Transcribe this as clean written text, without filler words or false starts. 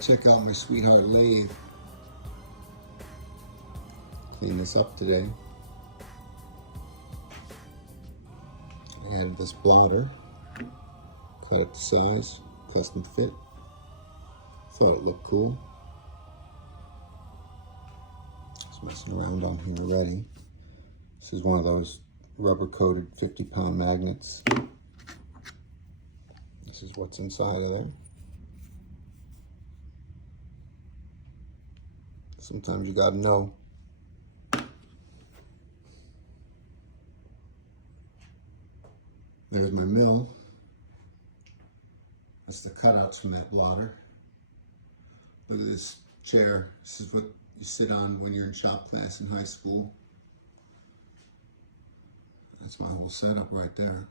Check out my sweetheart lathe. Clean this up today. I added this blotter, cut it to size, custom fit. Thought it looked cool. Just messing around on here already. This is one of those rubber coated 50-pound magnets. This is what's inside of there. Sometimes you gotta know. There's my mill. That's the cutouts from that blotter. Look at this chair. This is what you sit on when you're in shop class in high school. That's my whole setup right there.